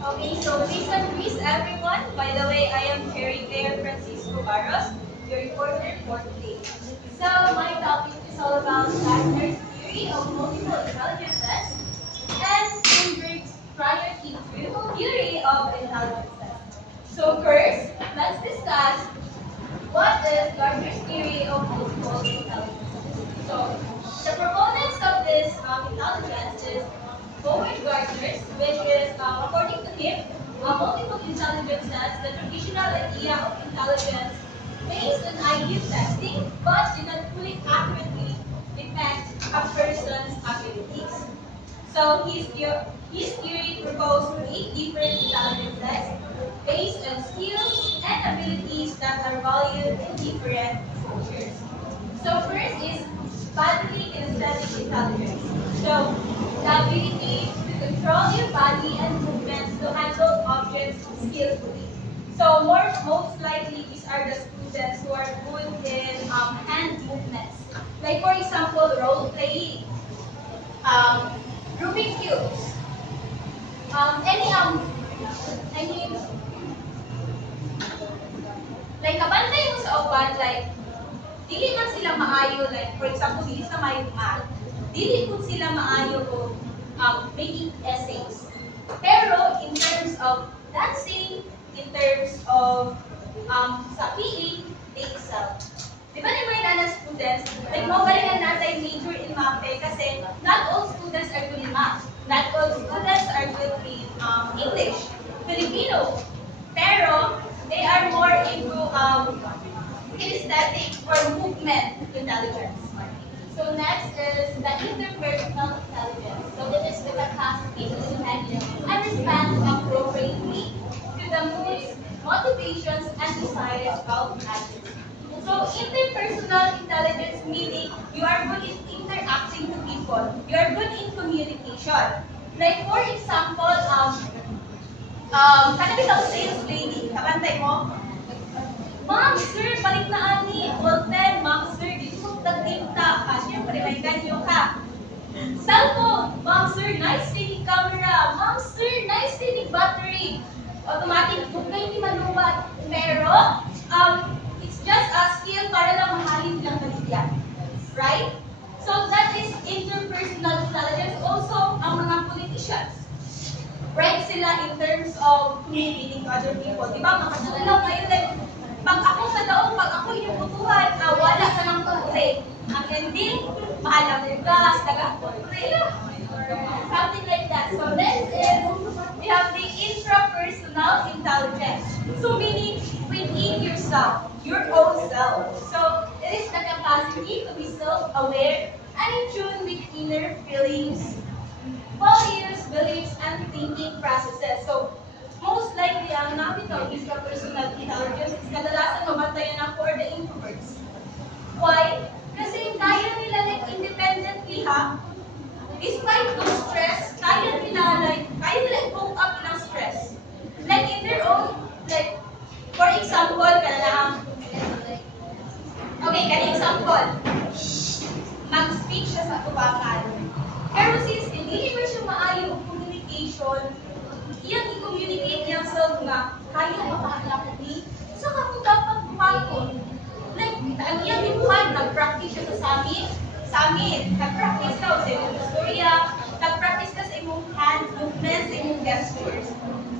Okay, so peace and peace everyone. By the way, I am Cherry Claire Francisco Barros, your reporter for today. So my topic is all about Gardner's theory of multiple intelligences and Steinberg's prior theory of intelligences. So first, let's discuss what is Gardner's theory of multiple intelligences. So the proponents of this intelligence is Howard Gardner's, which is, according to him, multiple intelligence as the traditional idea of intelligence based on IQ testing, but did not fully accurately depict a person's abilities. So his theory proposed 8 different intelligences based on skills and abilities that are valued in different cultures. So first is bodily kinesthetic intelligence. So the ability to control your body and movements to handle objects skillfully. So most likely these are the students who are good in hand movements. Like for example, role playing, Rubik's cubes, like kabantay mo sa uban, like dili man sila maayo, like for example, dili sa maayo math, dili po sila maayo o making essays. Pero in terms of dancing, in terms of sa PE, they excel. Di ba naman na students, like mo galingan natin major in math kasi not all students are good in math. Not all students are good in English, Filipino. Pero they are more into kinesthetic or movement intelligence. So next is the interpersonal intelligence. So this is the capacity to connect and respond appropriately to the moods, motivations, and desires of others. So interpersonal intelligence meaning you are good in interacting to people. You are good in communication. Like for example, kanabitaw sales lady, kabantay mo, Ma'am, sir, balik na ani. Volten, ma'am, sir, dito mo tagtinta. Siyempre, may ganyo ka. Cellphone, ma'am, sir, nice taking camera. Ma'am, sir, nice taking battery. Automatic, bukay ni malubat. Pero, it's just a skill para lang mahalin lang baligyan. Right? So, that is interpersonal intelligence. Also, ang mga politicians. Right sila in terms of communicating to other people. Diba, makasulaw kayo like, pag ako sa daong, pag ako yung butuhan, wala ka ng konti. Ang ending, maalam yung gas, taga-konti. Something like that. So next is, we have the intrapersonal intelligence. So meaning, within yourself, your own self. So, it is the capacity to be self-aware and in tune with inner feelings, values, beliefs, and thinking processes. So, most likely, ang nakita is personal intelligence is kadalasan mabantayan na for the introverts. Why? Kasi kaya nila like independently despite no stress, kaya nila cope up ng stress. Like in their own, like, for example, mag-speak siya sa tubakan. Pero since hindi naman siya maayo communication, iyang i-communicate niyang self nga, kaya mapaalakot ni, sa kung dapat buhaton. Like, ang iyang ibuhan, nag-practice siya sa amin, nag-practice ka sa imong istorya, nag-practice ka sa imong hand movements, sa imong gestures.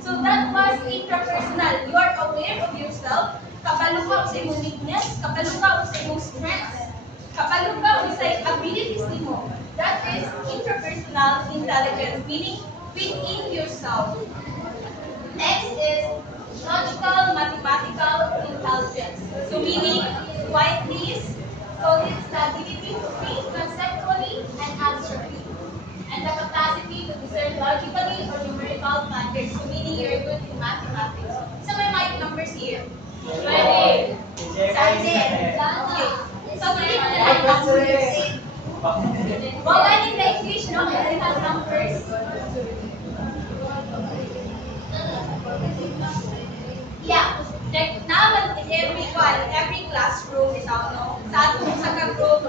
So that was intrapersonal. You are aware of yourself, kapalo ka sa imong weakness, kapalo ka sa imong strengths, kapalo ka sa abilities nimo. That is intrapersonal intelligence, meaning within yourself. Next is logical mathematical intelligence. So meaning, why please? So it's the ability to think conceptually and abstractly. And the capacity to discern logically or numerical matters. So meaning you're good in mathematics. So may mic numbers here. 20. 17. Okay. So pwede mo na lang numbers. Well, I need the English, no? It has numbers. Yeah, like now in every classroom is no. Sa group,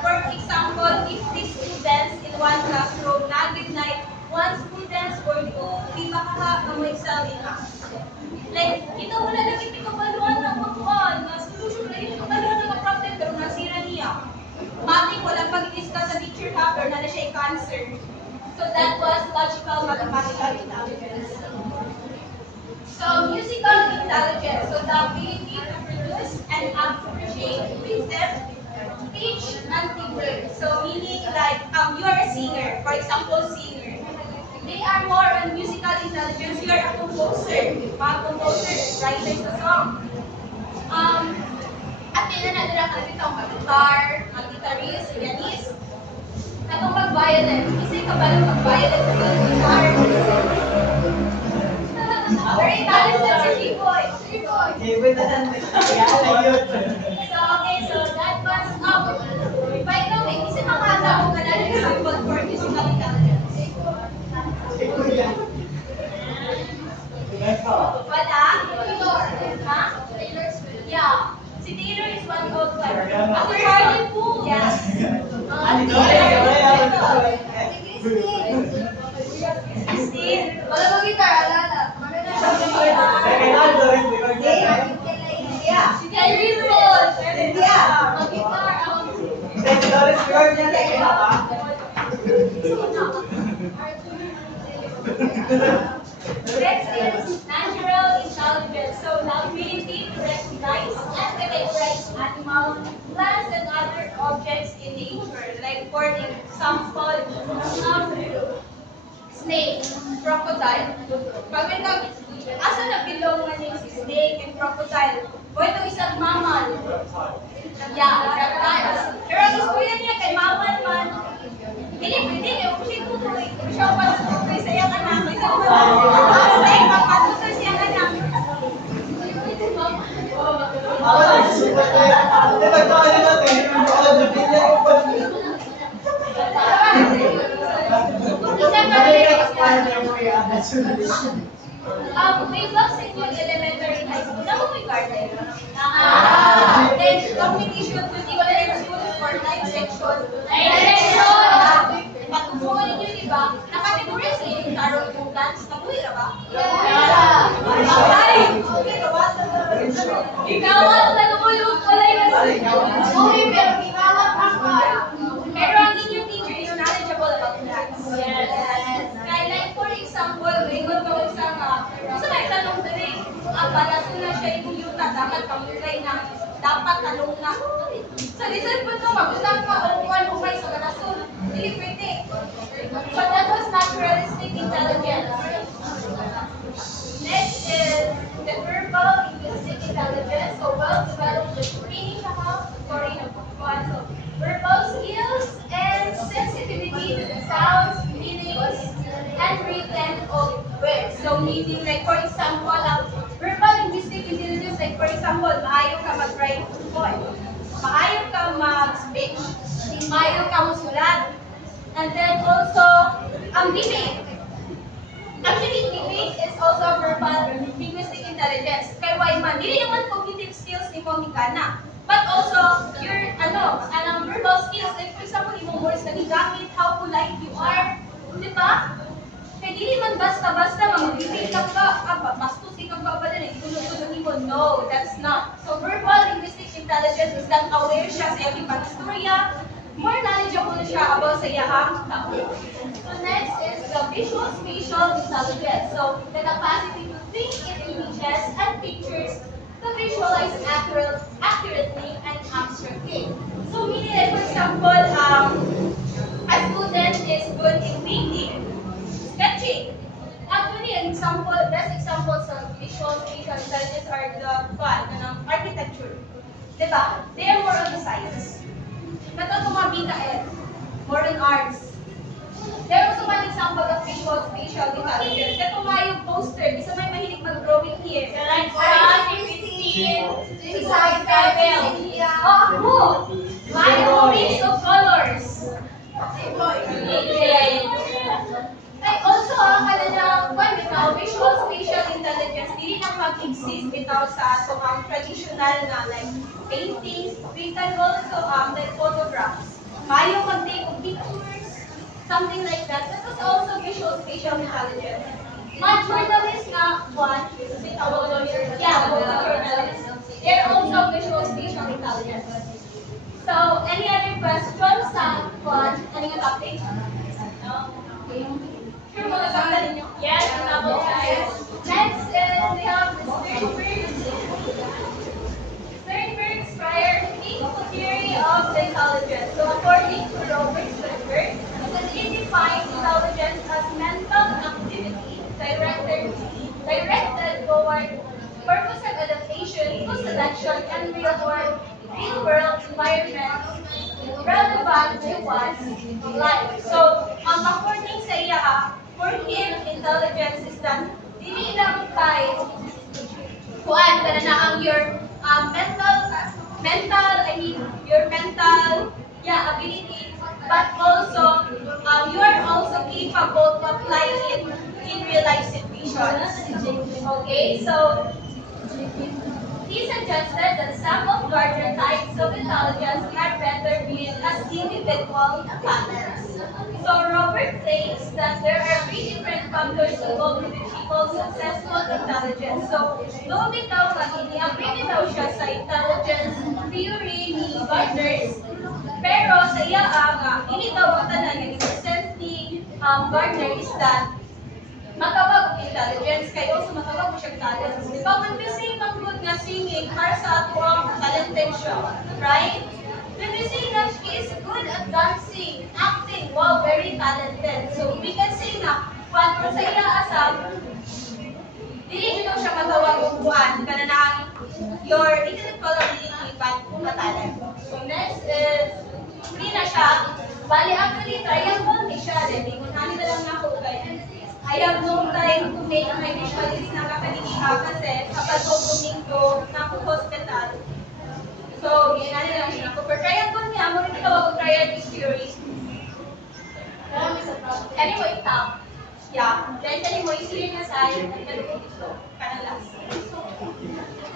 for example, if the students in one classroom, nag-midnight, one students or two, di ba ka mo excel in math. Like, ito wala lang ito kabaluan ng makuan, na solution na ito kabaluan ng problem, pero nasira niya. Matik, walang pag-discuss sa teacher ha, pero na siya i-cancer. So that was logical mathematical intelligence. So musical intelligence, so the ability to produce and appreciate rhythm, pitch, and timbre. So meaning like you are a singer, for example, singer. They are more on musical intelligence. You are a composer, mga composer, writers of song. At pinanadala ka dito ang mag-guitar, mag-guitarist, pianist. Katong mag-violin. Kasi ka ba lang mag-violin sa guitar? Very talented si G-Boy. So, okay, so that was by the way, kasi makakala ko ka na yung example for musical intelligence. Wala? Ha? Yeah. Si Taylor is one of them. Ako Charlie Puth. Yes. Christine. Wala mo guitar, alala. Si Kyrie Rose. Mag-guitar. Next is natural intelligence. So the ability to recognize and categorize animals, plants, and other objects in nature. Like for example, snake, crocodile. Pag may asa na bilong na yung si snake and crocodile? O ito isang mammal. Yeah, reptiles. Pero ang gusto yan niya kay mammal man. Hindi, kung siya tutuloy. Kung siya pa tutuloy sa iyang anak. Isang snake, magpatutoy sa iyang anak. May blocks in yung elementary high school. Naku may garden. Then, competition with different schools for 9 sections. Patutungan ninyo, di ba? Nakategorya sa inyong tarot yung dance. Nabuhi na ba? Ikawat na lumulog pala yung pero ang inyong teacher is knowledgeable about dance. Yes. Like for example, ringon ko isang gusto na itanong dali. Palaso na siya yung yuta, dapat kamulay na dapat talong na. Sa listen po ito, mag-usap ka o umay sa kanasun. Hindi pwede. But that was naturalistic intelligence. Next is the verbal linguistic intelligence. So well-developed with reading scoring of one. So verbal skills and sensitivity to the sounds, meanings, and rhythm of words. So meaning like for example, verbal linguistic intelligence, like for example, maayo ka mag-write poem, maayo ka mag-speech, maayo ka musulat, and then also debate. Actually, debate is also verbal linguistic intelligence. Kaya why man, hindi naman cognitive skills ni Momikana. But also, your verbal skills, like for example, yung words na gigamit, how polite you are, di ba? Kaya di naman basta-basta, mag-debate ka ba, bastos ka ba ba din, tulog-tulogin mo, no, that's not. So, verbal linguistic intelligence is that aware siya sa iyong pag-istorya, more knowledgeable siya about sa iyang topic. So, next is the visual spatial intelligence. So, the capacity to think in images and pictures to visualize accurately and abstractly. So, meaning like, for example, a student is good in painting, sketching. Actually, an example, best examples of visual spatial intelligence are the architecture. Diba? They are more on the science. Natutumabita more in arts. There was one example of visual spatial intelligence. Ito nga yung poster. Isa may mahilig mag-drawing here. Like Christine, ako! Mayroong mix of colors. Ay, also, visual spatial intelligence, hindi na mag-exist without sa traditional na like paintings. We can also like photographs. Mayo mag-take of pictures, something like that. That was also visual spatial intelligence. Journalist nga, one, yeah, both journalists. They're also visual spatial intelligence. So, any other questions sa one? Ano nga topic? No? Sure mo na ninyo? Yes, double check. Next is we have Sternberg's prior theory of intelligence. So, according to Robert Sternberg, he defines intelligence as mental activity directed toward purpose of adaptation to selection and real-world environments relevant to one's life. So, according sa iya, for him, intelligence is that dili lang kay kuan kana na ang your your mental ability, but also you are also capable to apply it in real life situations. Okay, so he suggested that some of larger types of intelligence are better viewed as individual talents. So Robert claims that there are three different factors involved with people's successful intelligence. So, no bitaw nga ini-agree daw siya sa intelligence theory ni Gardner. Pero sa iya nga, ini daw ang tanan nga ni-present ni Gardner is that matawag intelligence kayo so matawag mo siyang talent. Di ba, when we sing ang good nga singing, para sa ato ang talented siya, right? When we say that she is good at dancing, acting, wow, very talented. So we can say na, kung sa iya asam, dili nyo siya matawag kung buwan, kana na your intellectual ability, but talent. So next is, hindi na siya, bali actually, triangle ni siya, hindi ko nani na lang ako kay I have no time to make my visualist na kapaniniha kasi kapag ko Domingo na ako hospital. So, ginani lang siya. Kung triangle niya, mo rin tawag ko triangle theory. Anyway, top. Yeah. Then, mo isili na sa akin. Kanalas.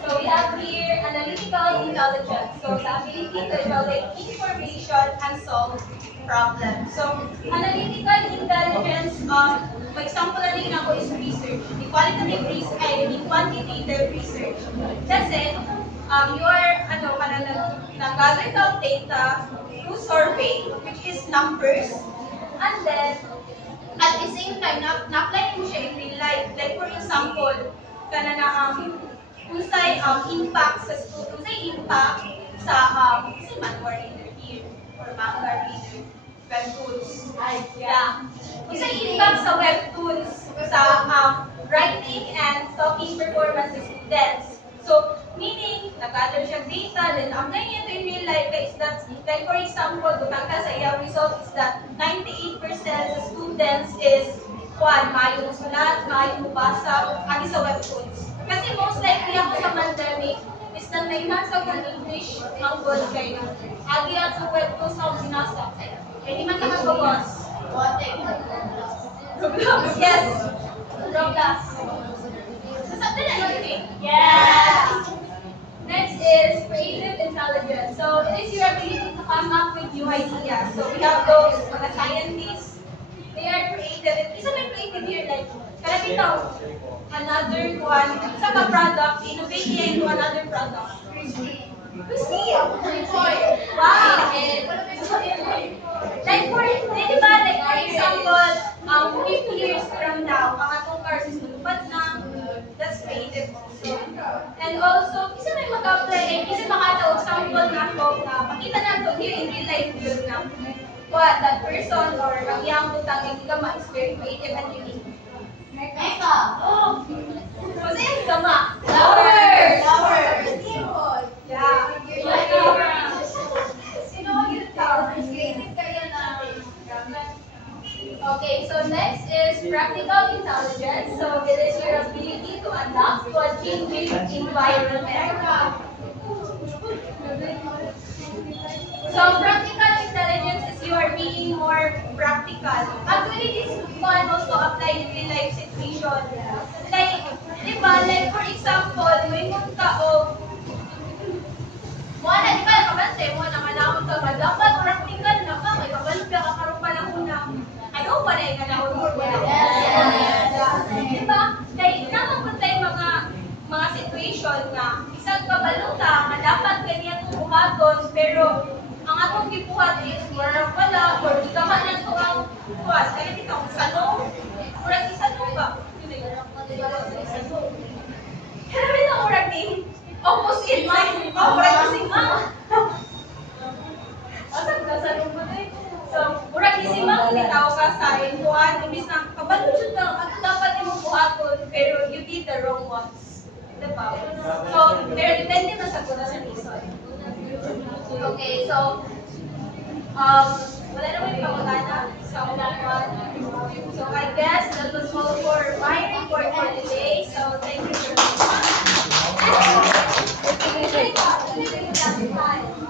So, we have here analytical intelligence. So, the ability to evaluate information and solve problems. So, analytical intelligence, for example, na rin ako is research. The qualitative research, the quantitative research. Kasi, you are, nag-gather ng data through survey, which is numbers, and then, at the same time, na-apply mo siya in real life. Like, for example, kana na, unsay impact sa student, unsay impact sa, kasi manual reader here, or manga reader, webtoons. Yeah. Unsay impact sa webtoons, sa writing and talking performance sa students. So, meaning, nag-gather siya data, then apply niya ito in real life, is that, like for example, butang ka sa iyang result is that 98% sa students is maayo sulat, maayo mabasa, agi sa webtoons. Kasi most likely ako sa pandemic, is that na-enhance ako ng English, ang good kayo. Agi at sa webtoons ako binasa. Hindi man nakagawas. Roblox, yes! Roblox. Sasabi na yun, yeah! Next is creative intelligence. So, it is your ability to come up with new ideas. So, we have those mga scientists. They are creative. Isa may creative here, like, kaya bitaw, another one, isa ka product, innovate niya into another product. Christy! Wow! Like, di ba, like, for example, 50 years from now, ang atong cars is matupad na, that's creative also. And also, isa may mag-apply, kasi makataw, example na ako, na pakita na ito here in real life yun na, what, that person or ang iyang butang, hindi ka is very creative and unique. Makeup! Oh! Kasi yung gama. Flowers! Yeah. Sino ang yung flowers? Creative kayo na gamit. Okay, so next is practical intelligence. So it is your ability to adapt to a changing environment. So practical intelligence is you are being more practical. Actually, this one also apply in real life situation. Like, di ba, like for example, may mong ka wala, di ba, kabante mo, nakanamon ka ba? Dapat practical na ka, may kabalupya ka karoon pa lang unang. Ano pa na yung kanahon mo? Di ba? condition nga isang kabaluta nga dapat kaniya itong buhaton pero ang atong gibuhat is mura pala or ikaman na ito ang buwas. Kaya dito ang sanong, murag isanong ba? Pero ito murag ni opposite man. Murag ising ma. Asap ka sanong ba ito? So, murag ising ma, bitaw ka sa imuan. Ibis na kabalutan ka, at dapat yung buhaton pero you did the wrong ones. Diba? So, pero depende na sa kuna sa reason. Okay, so, wala naman yung pangutana sa unang one. So, I guess that was all for my report for today. So, thank you very much.